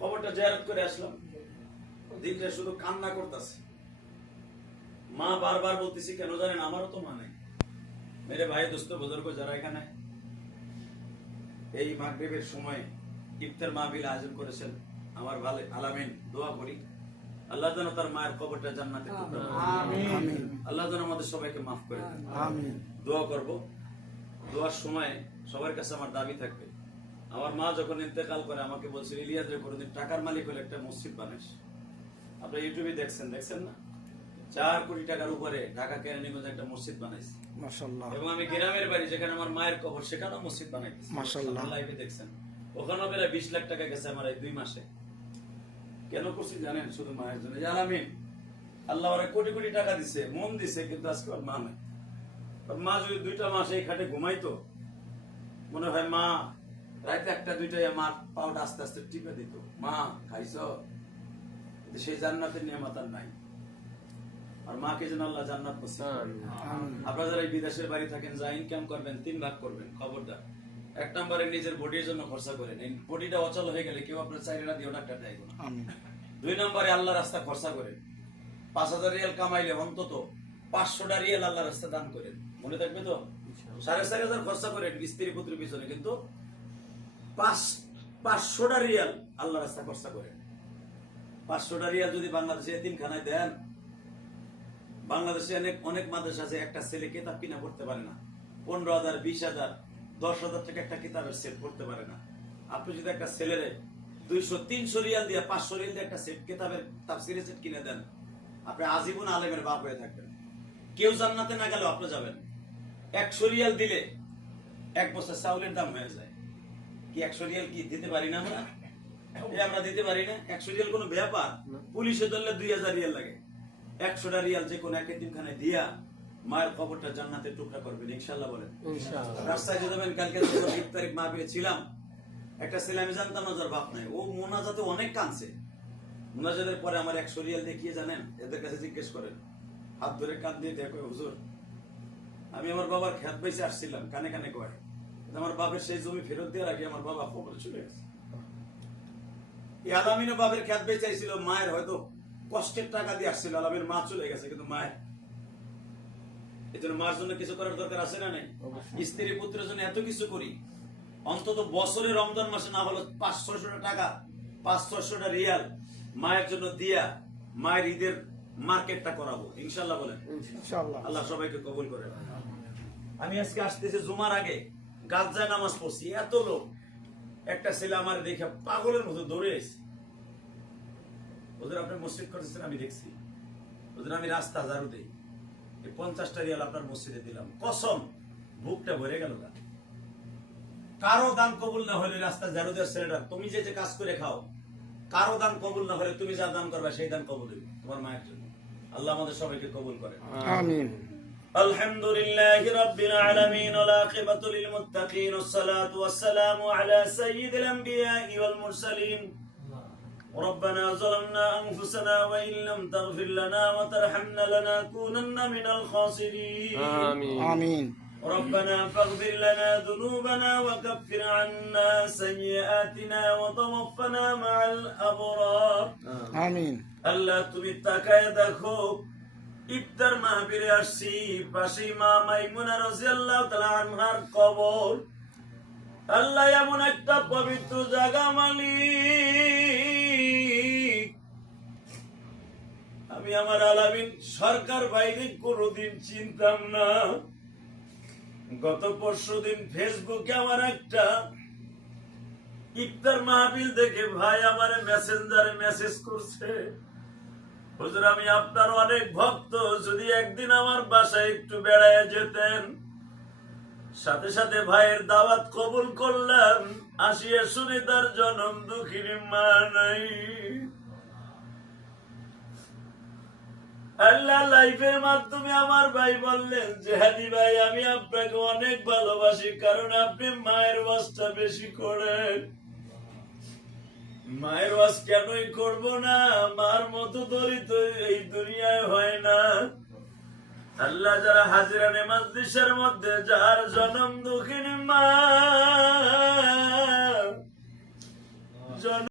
কবরটা জিয়ারত করে আসলাম, দিনটা শুধু কান্না করতেছে। মা বারবার বলতেছি, কেন জানেন, আমারও তো মা নেই। মেরে ভাই দোস্ত বুজুর্গ যারা এখানে এই মাগরিবের সময় ইফতার মাহফিল আয়োজন করেছেন, আমার ভালো আলামিন দোয়া করি আল্লাহ যেন তার মায়ের কবরটা জান্নাতে টুকরা করে আমিন। আল্লাহ যেন আমাদের সবাইকে মাফ করে দেন আমিন। দোয়া করব। দোয়ার সময় সবার কাছে আমার দাবি থাকবে, আমার মা যখন ইন্তেকাল করে আমাকে বলছিল, ইলিয়াস রে কোনদিন টাকার মালিক হলে একটা মসজিদ বানাস। আপনি ইউটিউবে দেখছেন না, 4 কোটি টাকার উপরে ঢাকা কেরানীগঞ্জে একটা মসজিদ বানাইছে মাশাআল্লাহ। এবং আমি গ্রামের বাড়ি যেখানে আমার মায়ের কবর সেখানেও মসজিদ বানাইছি মাশাআল্লাহ। লাইভে দেখছেন, ওখানেও প্রায় 20 লাখ টাকা গেছে আমার এই 2 মাসে। কেন করছি জানেন? শুধু মায়ের জন্য। আলামিন আল্লাহ ওরা কোটি কোটি টাকা দিছে, মন দিছে, কিন্তু আজকে ওর মা নাই। ওর মা যদি 2টা মাস এই খাটে ঘুমাইতো, মনে হয় মা রাতে 1টা 2টায় আমার পাউডার আস্তে আস্তে টিপে দিত, মা খাইছো। সেই জান্নাতের নিয়ামত আর নাই। আর মাকে যেন আল্লাহ জান্নাত নসিব করেন। আপনারা যারা বিদেশের বাড়ি থাকেন, যা ইনকাম করবেন 3 ভাগ করবেন, খবরদার। 1 নম্বরে নিজের বডির জন্য খরচা করেন, এই বডিটা অচল হয়ে গেলে কেউ আপনার চাইলে না দিয়ে ডাক্তার দেয় না। 2 নম্বরে আল্লাহ রাস্তা খরচা করেন, 5000 রিয়াল কামাইলে অন্তত 500টা রিয়াল আল্লাহ রাস্তা দান করেন। মনে থাকবে তো? 4,500 খরচা করেন স্ত্রী পুত্রের পিছনে, কিন্তু 500টা রিয়াল আল্লাহ রাস্তা খরচা করেন। 500টা রিয়াল যদি বাংলাদেশে এতিমখানায় দেন, বাংলাদেশে অনেক মাদ্রাসা আছে, একটা ছেলে কিতাব কিনা পড়তে পারে না। 15,000 20,000 10,000 টাকা একটা কিতাবের সেট পড়তে পারে না। আপনি যদি একটা ছেলেরে 200-300 রিয়াল দিয়ে 500 রিয়াল দিয়ে একটা সেট কিতাবের তাফসীরের সেট কিনে দেন, আপনি আজীবন আলেমের বাপ হয়ে থাকবেন। কেউ জান্নাতে না গেলেও আপনি যাবেন। 100 রিয়াল দিলে 1 বছর চাউলের দাম হয়ে যায়। কি 100 রিয়াল কি দিতে পারি না আমরা? আমরা দিতে পারি না। 100 রিয়াল কোনো ব্যাপার? পুলিশে ধরলে 2,000 রিয়াল লাগে। 100টা রিয়াল যে কোনো এক এতিমখানায় দিয়া মায়ের কবরটা জান্নাতের টুকরা করবেন ইনশাআল্লাহ। বলেন ইনশাআল্লাহ। রাস্তায় যাবেন, কালকে 1 তারিখ মাহফিলে ছিলাম, একটা ছেলে আমি জানতাম না, যার বাপ নাই, ও মোনাজাতে অনেক কাঁদছে। মোনাজাতের পরে আমার 100 রিয়াল দেখিয়ে জানেন, এদের কাছে জিজ্ঞেস করেন, হাত ধরে কান দিয়ে দেখো, হুজুর আমি আমার বাবার খেত বেঁচে আসছিলাম, কানে কানে কয় আমার বাপের সেই জমি ফেরত দেওয়ার আগে আমার বাবা কবরে চলে গেছে। এই আলামিনও বাপের খেত বেঁচে চাইছিল, মায়ের হয়তো কষ্টের টাকা দিয়ে আসছিল, আলামিন মা চলে গেছে, কিন্তু মায়ের এই জন্য মার জন্য কিছু করার দরকার আছে না নাই? স্ত্রী পুত্রের জন্য এত কিছু করি, অন্তত বছরে রমজান মাসে না হলো 500-600 টাকা 500-600 রিয়াল মায়ের জন্য দিয়া মায়ের ঈদের মার্কেটটা করাবো ইনশাআল্লাহ। বলেন ইনশাআল্লাহ। আল্লাহ সবাইকে কবুল করে। আমি আজকে আসতেছি জুমার আগে গাজ্জায় নামাজ পড়ছি, এত লোক, একটা ছেলে আমার দেখে পাগলের মতো দৌড়ে এসেছে, ওদের আপনি মসজিদ করতেছেন আমি দেখছি, ওদের আমি রাস্তা ঝাড়ু দেই, 50টা রিয়াল আপনার মসজিদে দিলাম, কসম বুকটা ভরে গেল। কারো দান কবুল না হলে রাস্তা ঝাড়ু দেওয়ার ছেলেটা, তুমি যে কাজ করে খাও, কারো দান কবুল না হলে তুমি যা দান করবে সেই দান কবুল হবে তোমার মায়ের জন্য। আল্লাহ আমাদের সবাইকে কবুল করে আমিন। আলহামদুলিল্লাহি রাব্বিল আলামিন ওয়াল আকিবাতু লিল মুত্তাকিন ওয়াসসালাতু ওয়াসসালামু আলা সাইয়্যিদিল আমবিয়াই ওয়াল মুরসালিন। ربنا ظلمنا أنفسنا وإن لم تغفر لنا وترحمنا لنكونن من الخاسرين آمين. ربنا فاغفر لنا ذنوبنا وكفر عنا سيئاتنا وتوفنا مع الأبرار آمين. আল্লাহ তুমি তাকায় দেখো, ইফতার মাহফিলে আসছি, পাশে মা মাইমুনা রাদিয়াল্লাহু তাআলা আনহার কবর। আল্লাহ এমন একটা পবিত্র জায়গা মালিক, আমি আমার আলামিন সরকার বাইরে কোনদিন চিনতাম না। গত পরশুদিন ফেসবুকে আমার একটা ইফতার মাহফিল দেখে ভাই আমার মেসেঞ্জারে মেসেজ করছে, হুজুর আমি আপনার অনেক ভক্ত, যদি একদিন আমার বাসায় একটু বেড়ায় যেতেন। সাথে সাথে ভাইয়ের দাওয়াত কবুল করলাম, আসিয়া শুনে তার জনম দুঃখিনী মা নাই। আল্লাহ লাইফের মাধ্যমে আমার ভাই বললেন যে হাদি ভাই আমি আপনাকে অনেক ভালোবাসি, কারণ আপনি মায়ের ওয়াজটা বেশি করেন। মায়ের ওয়াজ কেনই করব না, মার মতো দরিদ্র এই দুনিয়ায় হয় না। আল্লাহ যারা হাজিরানে মাজলিসের মধ্যে যার জনম দুঃখিনী মা